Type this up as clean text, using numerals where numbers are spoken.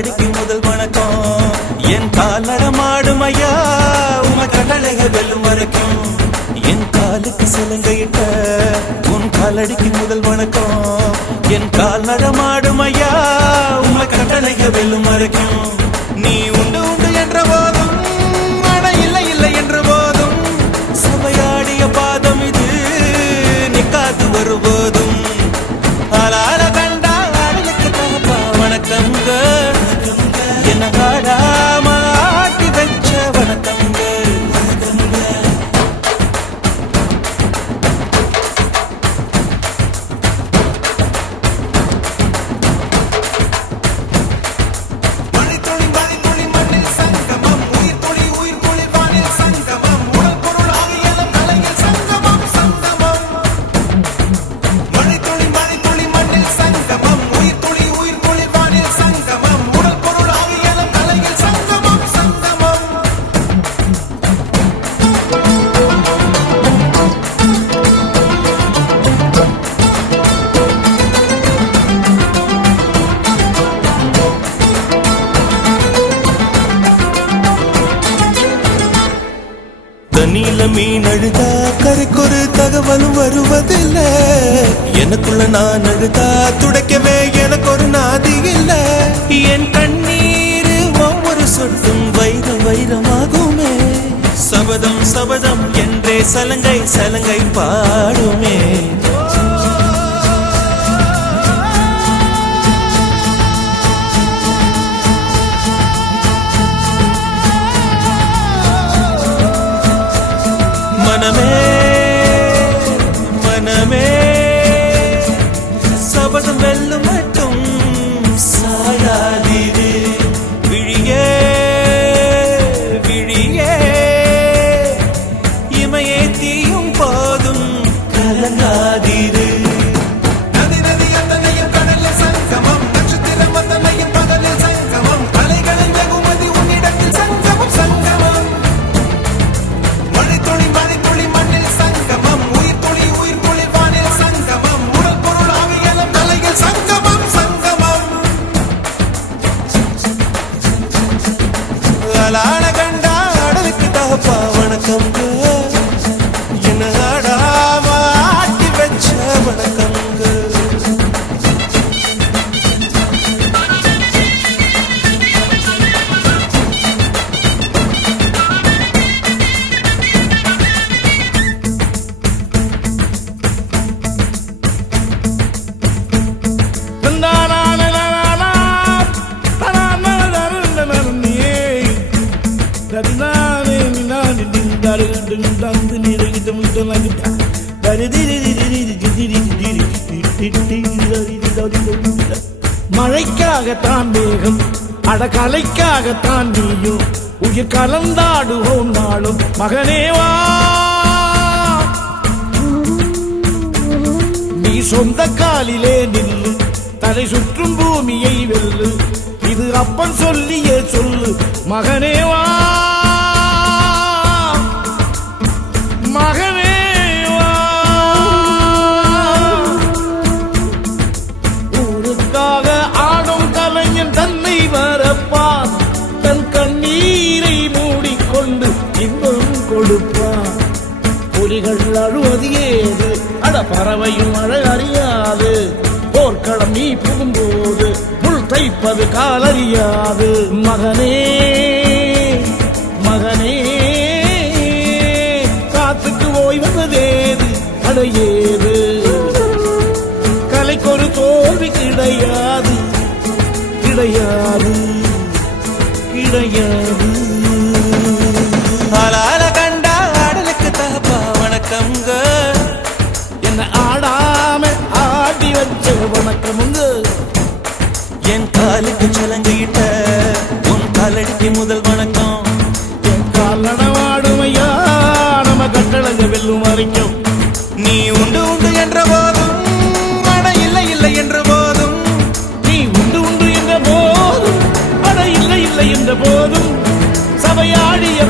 காலடிக்கு முதல் வணக்கம் என் கால் நடமாடும் ஐயா உம கட்டளைக வெல்லும் வரைக்கும் என் காலுக்கு சிலங்கையிட்ட உன் காலடிக்கு முதல் வணக்கம் என் கால் நடமாடும் ஐயா உம கட்டளைக வெல்லும் வரைக்கும் நீ உண்டு உண்டு என்ற போதும் மன இல்லை இல்லை என்ற போதும் சபையாடிய பாதம் இது நிக்காது வரும்போதும் ஆளால கண்டா ஆளுக்கு தகப்பா வணக்கங்க என்ன ஆடாம ஆட்டி வச்ச வணக்கங்க தண்ணியில மீன் அழுதா கரைக்கொரு தகவலும் வருவதில்லை எனக்குள்ள நான் அழுதா துடைக்கவே எனக்கு ஒரு நாதி இல்லை என் கண்ணீர் ஒவ்வொரு சொட்டும் வைரம் வைரமாகுமே சபதம் சபதம் என்றே சலங்கை சலங்கை பாடுமே மனமே மனமே சபதம் வெல்லும் மட்டும் சாயாதீரு விழியே விழியே இமையே தீயும் போதும் கலங்காதீரு நதி நதி அத்தனையும் கடலில் சங்கமம் நட்சத்திரம் அத்தனையும் பகலில் சங்கமம் கலைகளின் வெகுமதி உன்னிடத்தில் சங்கமம் சங்கமம் கண்டா அடலுக்கு தகப்பா வணக்கங்க என்ன ஆடாம ஆட்டி வச்ச வணக்கங்க மழைக்காகத்தான் மேகம் அடகலைக்காகத்தான் நீயும் உயிர் கலந்தாடுவோம் நாளும் மகனேவா நீ சொந்த காலிலே நில்லு தலை சுற்றும் பூமியை வெல்லு இது அப்பன் சொல்லியே சொல்லு மகனேவா மகனே தன்னை வரப்பான் தன் கண்ணீரை மூடிக்கொண்டு இன்பம் கொடுப்பான் புலிகள் அழுவது ஏது அட பறவையும் அழ அறியாது போர்க்களம் நீ புகும்போது முள் தைப்பது காலறியாது மகனே மகனே காத்துக்கு ஓய்வதேது அடையேது கலைக்கொரு தோல்வி கிடையாது கிடையாது கிடையாது ஆளால கண்டா ஆடலுக்கு தகப்பா வணக்கங்க என்ன ஆடாம ஆடி வச்ச வணக்கமுங்க என் காலுக்கு சலங்கையிட்ட உன் காலடிக்கு முதல் வணக்கம் என் கால் நடமாடுமையா நம்ம கட்டளங்க வெல்லும் வரைக்கும் நீ உண்டு உண்டு என்ற போதும் மன இல்லை இல்லை என்ற போதும் நீ உண்டு உண்டு என்ற போதும் அட இல்லை இல்லை என்ற போதும் சபையாடிய